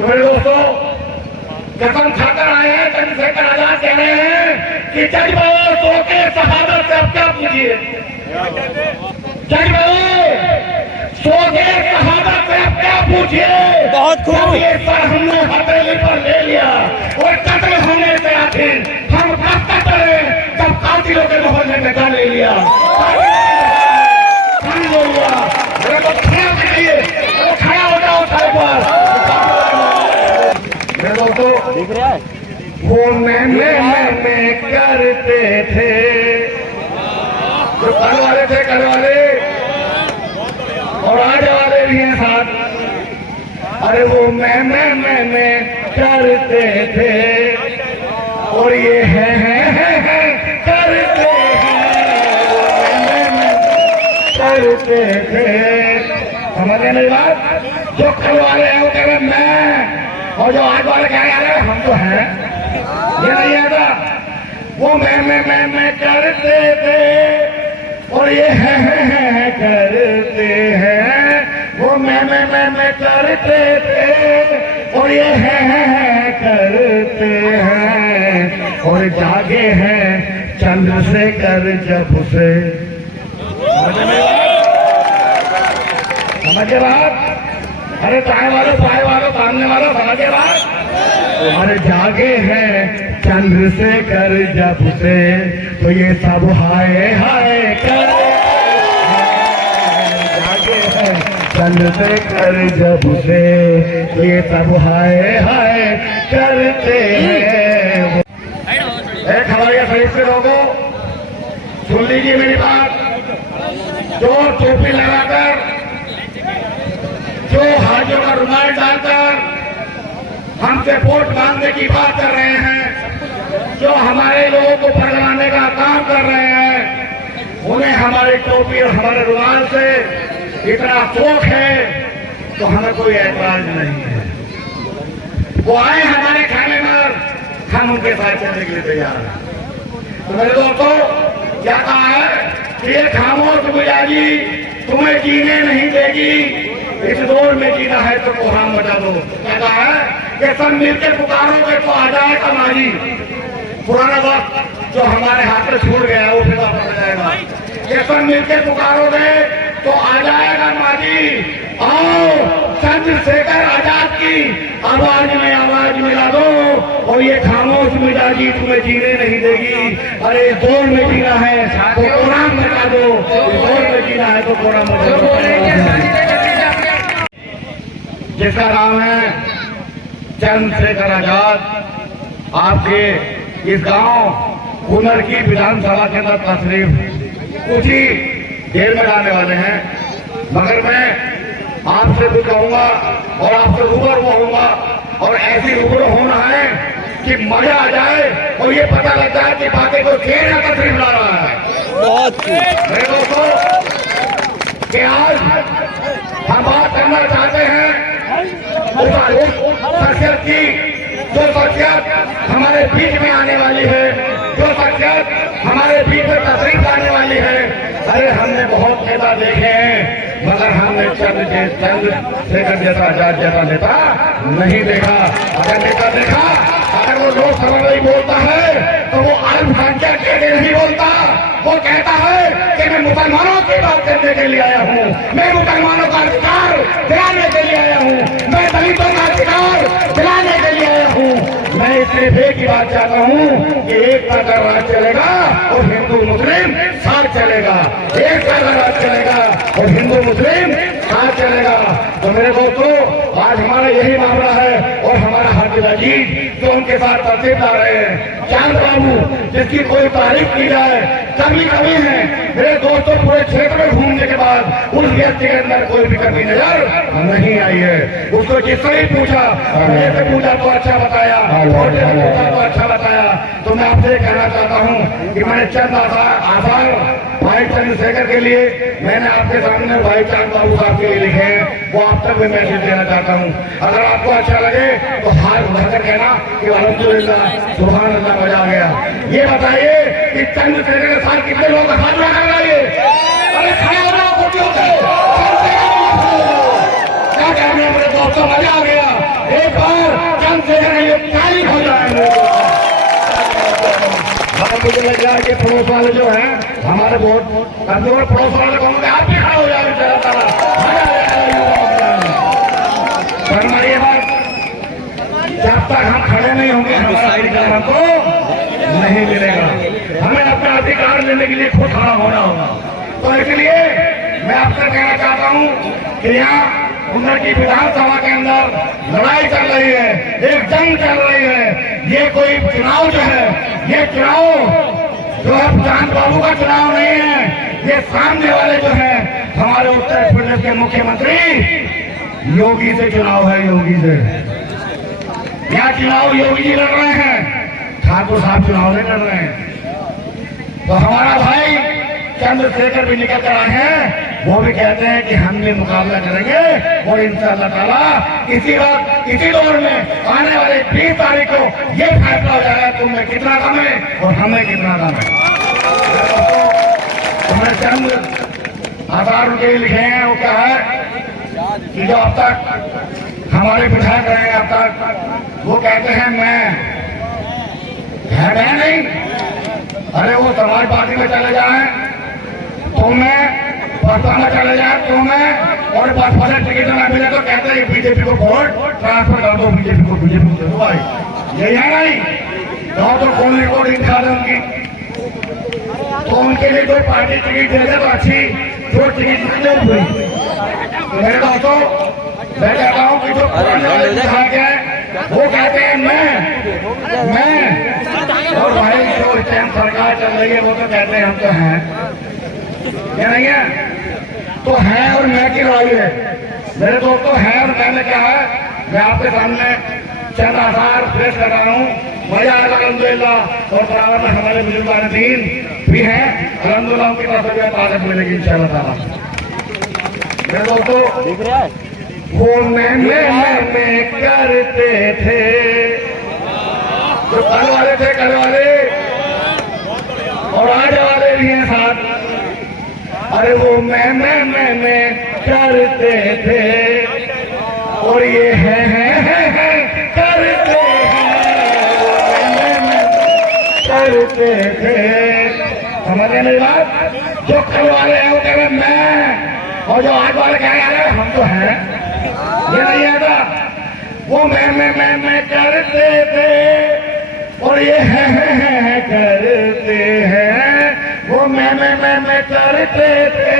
तो मेरे दोस्तों कसम खाकर आए हैं, चंद्रशेखर आजाद कह रहे हैं कि जज बाबू सो के शहादत से अब क्या पूछिए, जज बाबू सो के शहादत से अब क्या पूछिए। बहुत खूब। ये सर हमने हथेली पर ले लिया और कत्ल होने से आखिर हम कब तक करें, जब कातिलों के मोहल्ले में कर ले लिया मेरे को खड़ा करिए, खड़ा हो जाओ साइड पर। मेरे दोस्तों दिख रहा है वो मैं करते थे जो कल वाले थे, कल वाले और आज वाले भी हैं साथ। अरे वो मैं करते थे और ये है करते हैं, वो मैं करते थे। समझे मेरी बात? जो कल वाले हैं वो कह रहे मैं, और जो आज वाले कह रहे हैं हम तो हैं, ये नहीं आता। वो मैं करते थे और ये है करते हैं। वो मैं करते थे और ये है करते हैं। और जागे हैं चंद्रशेखर जब से, समझे बात? अरे चाय वालों सामने वालों समझे बात? अरे जागे हैं चंद्रशेखर जब से तो ये सब हाय हाय कर, जागे हैं चंद्रशेखर जब से तो ये सब हाय हाय करते हैं। खबरिया शरीफ के लोगों सुन लीजिए मेरी बात। जो टोपी लगाकर, जो हाथों का रुमाल डालकर हमसे वोट मांगने की बात कर रहे हैं, जो हमारे लोगों को भड़काने का काम कर रहे हैं, उन्हें हमारी टोपी और हमारे रुमाल से इतना शौक है तो हमें कोई ऐतराज नहीं है। वो आए हमारे खाने पर, हम उनके साथ चलने के लिए तैयार हैं। तो मेरे दोस्तों क्या कहा है कि ये खामोश मिजाजी तुम्हें जीने नहीं देगी, इस दौर में जीना है तो कोहराम बचा दो। कहता है कि सब मिलकर पुकारोगे तो आ जाएगा माजी। पुराना वक्त जो हमारे हाथ में छूट गया है वो फिर वापस आ जाएगा। कि सब मिलकर पुकारोगे तो आ जाएगा माजी। आओ चंद्रशेखर आजाद की आवाज में आवाज मिला दो और ये खामोश मिजाजी तुम्हें जीने नहीं देगी। अरे इस दौर में जीना है तो कोहराम बचा दो, इस दौर में जीना है तो कोहराम बचा दो। जिसका नाम है चंद्रशेखर आजाद, आपके इस गांव कुनर की विधानसभा के अंदर तशरीफ कुछ ही देर में आने वाले हैं। मगर मैं आपसे कुछ कहूंगा और आपसे रूबरू होऊंगा और ऐसी रूबरू होना है कि मजा आ जाए और ये पता लग जाए कि बाकी को शेर ना तशरीफ ला रहा है। मेरे दोस्तों कि आज हम बात करना चाहते हैं उस शख्सियत की, जो शख्सियत हमारे बीच में आने वाली है, जो शख्सियत हमारे बीच में तशरीफ लाने वाली है। अरे हमने बहुत नेता देखे हैं मगर हमने चंद्रशेखर जैसा आजाद जैसा नेता नहीं देखा। अगर नेता देखा, अगर वो लोकसभा में बोलता है तो वो अल्पसंख्यक के लिए नहीं बोलता, वो कहता है कि मैं मुसलमानों की बात करने के लिए आया हूँ, मैं मुसलमानों का अधिकार दिलाने के लिए आया हूँ, मैं दलितों का अधिकार दिलाने के लिए आया हूँ। मैं सिर्फ एक ही बात चाहता हूँ कि एकता का राज चलेगा और हिंदू मुस्लिम साथ चलेगा, एकता का राज चलेगा और हिंदू मुस्लिम साथ चलेगा। तो मेरे दोस्तों आज हमारा यही मामला है और हमारा हाजिर अजीज जो उनके साथ तरतीब ला रहे हैं। चांद बाबू जिसकी कोई तारीफ की जाए कमी कमी है। मेरे दोस्तों पूरे क्षेत्र में घूमने के बाद उस व्यक्ति के अंदर कोई भी कमी नजर नहीं आई है। उसको जिससे ही पूछा तो अच्छा बताया, तो अच्छा बताया। तो मैं आपसे कहना चाहता हूँ कि मैंने चंद आभार भाई चंद्रशेखर के लिए मैंने आपके सामने भाई चांद बाबू साहब के लिए लिखे हैं, वो आप तक भी मैसेज देना चाहता हूँ। अगर आपको अच्छा लगे तो हाथ उठाकर कहना कि अल्हम्दुलिल्लाह सुभान अल्लाह, मजा आ गया। ये बताइए कि चंद्रशेखर के साथ कितने लोग हाथ लगा लाइए? अरे खड़े हो जाओ कुर्सियों से, क्या कहना है मेरे दोस्तों, मजा आ गया। एक बार चंद्रशेखर के लिए ताली हो जाए। मुझे लग रहा है कि पड़ोस वाले जो है हमारे बहुत कमजोर पड़ोस वाले कहोगे आप भी खड़ा हो जाए। पर ये बात जब तक हम खड़े नहीं होंगे हमारा अधिकार हमको नहीं मिलेगा। हमें अपना अधिकार लेने के लिए खुद खड़ा होना होगा। तो इसलिए मैं आपसे कहना चाहता हूँ कि यहाँ उधर की विधानसभा के अंदर लड़ाई चल रही है, एक जंग चल रही है। ये कोई चुनाव जो है, ये चुनाव जो है चांद बाबू का चुनाव नहीं है। ये सामने वाले जो है हमारे उत्तर प्रदेश के मुख्यमंत्री योगी से चुनाव है। योगी से यहाँ चुनाव योगी जी लड़ रहे हैं, ठाकुर साहब चुनाव नहीं लड़ रहे हैं। तो हमारा भाई चंद्रशेखर भी निकल कर आए हैं, वो भी कहते हैं कि हम भी मुकाबला करेंगे और इंशाअल्लाह ताला इसी दौर में आने वाले 20 तारीख को ये फैसला हो जाएगा तुम्हें कितना कम है और हमें कितना कम है। तुम्हें चंद आधार उनके लिखे हैं, वो क्या है कि जो अब तक हमारे विधायक रहे अब तक वो कहते हैं मैं नहीं, अरे वो समाज पार्टी में चले जाए तो मैं बसपा में चले जाए तो मैं और बसपा से टिकट ना मिले तो कहते हैं बीजेपी को वोट ट्रांसफर कर दो, बीजेपी को दे दो भाई। यही है नहीं तो कौन रिकॉर्डिंग दिखा दे उनकी, तो उनके लिए कोई पार्टी टिकट दे दे तो अच्छी, जो टिकट मिल जाए हुई। मेरे दोस्तों मैं कहता हूँ कि जो पुराने वाले विधायक हैं वो कहते हैं मैं और भाई जो इस टाइम सरकार चल रही है वो तो कहते हैं हम तो हैं, ये नहीं है तो है और मैं की लड़ाई है। मेरे दोस्तों है और मैंने क्या है, मैं आपके सामने चंद आधार पेश कर रहा हूँ। मजा आएगा अल्हम्दुलिल्लाह। और बराबर में हमारे बुजुर्गान-ए-दीन भी हैं, अल्हम्दुलिल्लाह उनकी तरफ से ताकत मिलेगी इंशाअल्लाह ताला। मेरे दोस्तों दिख रहा है वो मैं करते थे जो कल वाले थे, कल वाले और आज वाले भी हैं साथ। अरे वो मैं करते थे और ये है करते हैं, वो मैं करते थे। समझे मेरी बात? जो कल वाले हैं वो कह रहे मैं, और जो आज वाले कह रहे हैं हम तो हैं, ये नहीं आता। वो मैं करते थे और ये है करते हैं। वो मैं करते थे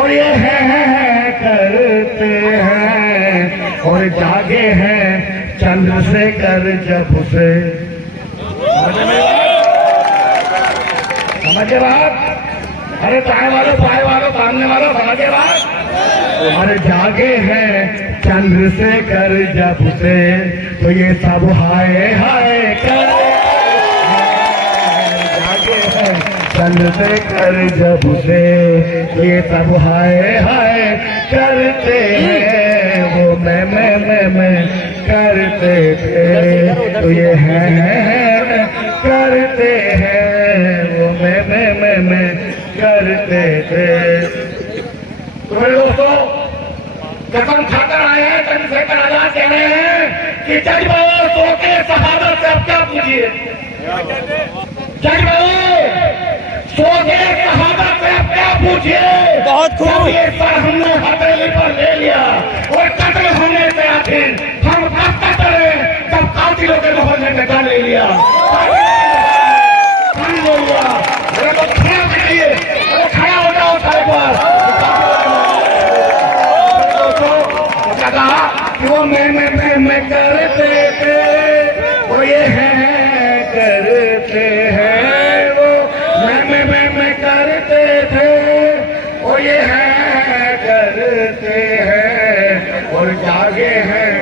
और ये है करते हैं। और जागे हैं चंद्रशेखर जब से, समझे बात? अरे चाय वालों सामने वालों समझे बात? अरे जागे हैं चंद्रशेखर जब से तो ये सब हाय हाय कर। जागे हैं चंद्रशेखर जब से तो ये सब हाय हाय करते हैं। वो मैं करते थे तो ये है करते हैं। वो मैं करते थे। तो मेरे दोस्तों कसम खाकर आए हैं, चंद्रशेखर आजाद कह रहे हैं कि जज बाबू सो के शहादत से अब क्या पूछिए, जज बाबू सो के शहादत से अब क्या पूछिए। बहुत खूब ये सर हमने हथेली पर ले लिया और कत्ल होने से आखिर हम कब तक करें जब कातिलों के मोहल्ले में कर ले लिया। मेरे को खड़ा करिए, खड़ा हो जाओ सारे पर। कहा कि वो मैं करते थे वो ये है करते हैं। वो मैं करते थे वो ये है करते हैं। और जागे हैं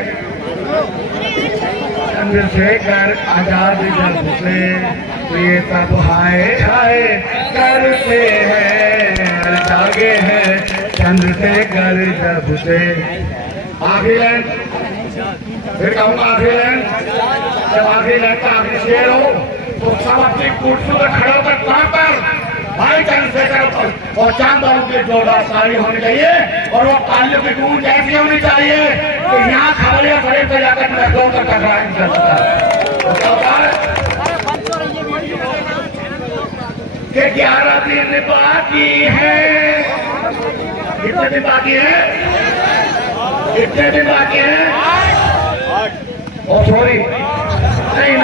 चंद्रशेखर आजाद जब से तो ये सब हाय हाय करते हैं। जागे हैं चंद्रशेखर जब से। आखिरी लाइन फिर कहूँगा, आखिरी लाइन जब आखिरी लाइन का आखिरी शेर हो तो सब अपनी कुर्सी पर खड़े होकर कहाँ पर भाई चंद्रशेखर और चांद बाबू की जोरदार ताली होनी चाहिए और वो तालियों की गूंज ऐसी होनी चाहिए कि यहाँ खबरिया शरीफ से जाकर लखनऊ तक टकराए नहीं चल सकता कि 11 दिन बाकी है। कितने दिन बाकी है? कितने दिन बाकी है? ओ सॉरी, नहीं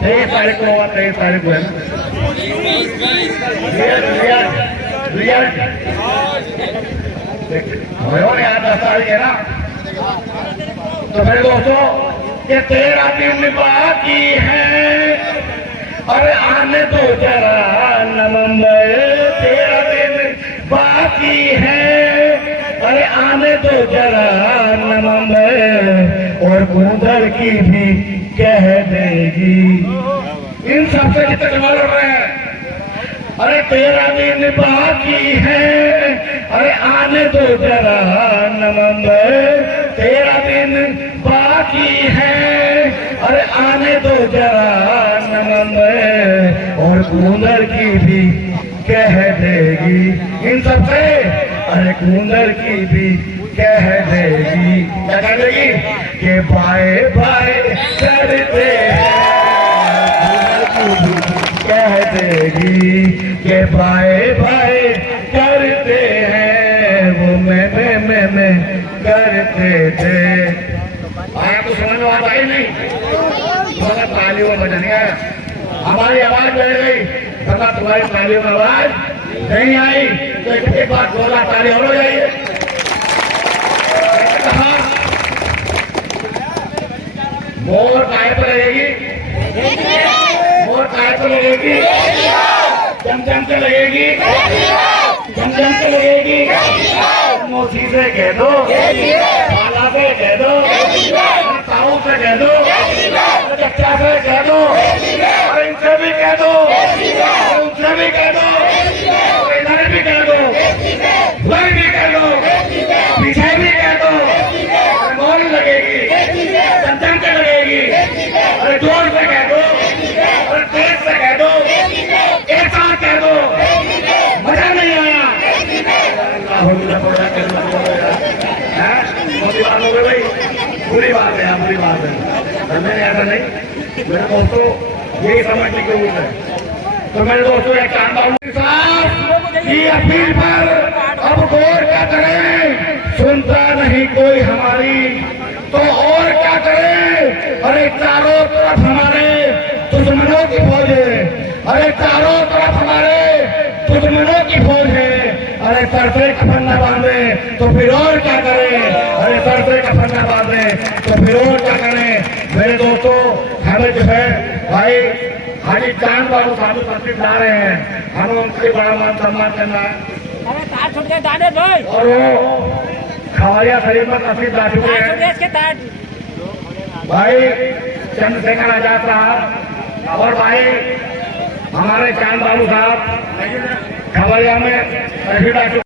23 तारीख को होगा, 23 तारीख को है ना। रियल यार 10 तारीख है ना। तो मेरे दोस्तों ये 13 दिन बाकी है। अरे आने दो जरा नवंबर, 13 दिन बाकी है। अरे आने दो जरा नवंबर और गुंदर की भी कह देगी। इन सबसे जितने सवाल हो रहे हैं, अरे 13 दिन बाकी है। अरे आने दो जरा नवंबर, 13 दिन बाकी है। अरे आने दो जरा नवंबर और कूलर की भी कह देगी। इन सबसे अरे कूलर की भी कह देगी। क्या कह देगी? कि बाय बाय करते हैं। कह देगी कि बाय बाय करते हैं। वो मैं करते थे। आया तो समझ में आता ही नहीं, मगर तालियों में बजा नहीं आया। हमारी आवाज बैठ गई, तथा तुम्हारी तालियों में आवाज नहीं आई तो एक बार 2 ताली और हो जाइए। कहा मोर काय पर लगेगी? मोर काय पर लगेगी? जम के लगेगी, जम के लगेगी। मोसी से कह दो, पाला से कह दो, ताऊ से कह दो, चच्चा से कह दो, और इनसे भी कह दो, उनसे भी कह दो, इधर भी कह दो, उधर भी कह दो, पीछे भी कह दो। मोर लगेगी, जम के लगेगी, अरे जोर से कह दो, और तेज से कह दो, एक साथ कह दो। मजा नहीं आया? मोटी बात हो गई भाई, बुरी बात है, बुरी बात है। मैंने ऐसा नहीं, मेरे दोस्तों यही समझने की जरूरत है। तो मेरे दोस्तों एक चांद बाबू साहब की अपील पर अब गौर क्या करें? सुनता नहीं कोई हमारी तो और क्या करें? अरे चारों तरफ हमारे दुश्मनों की फौज है। अरे चारों तरफ हमारे दुश्मनों की फौज है। अरे सर से कफन न बांधे तो फिर और क्या करें? अरे सर से कफन न बांधे तो फिर और क्या करें? मेरे दोस्तों हमें जो है भाई हाजी चांद बाबू साहब तस्वीर ला रहे हैं, हमें उनके बड़ा मान सम्मान करना है। और वो खवारिया शरीफ में तस्वीर ला चुके हैं भाई चंद्रशेखर आजाद साहब और भाई हमारे चांद बाबू साहब खबरिया में तस्वीर ला चुके।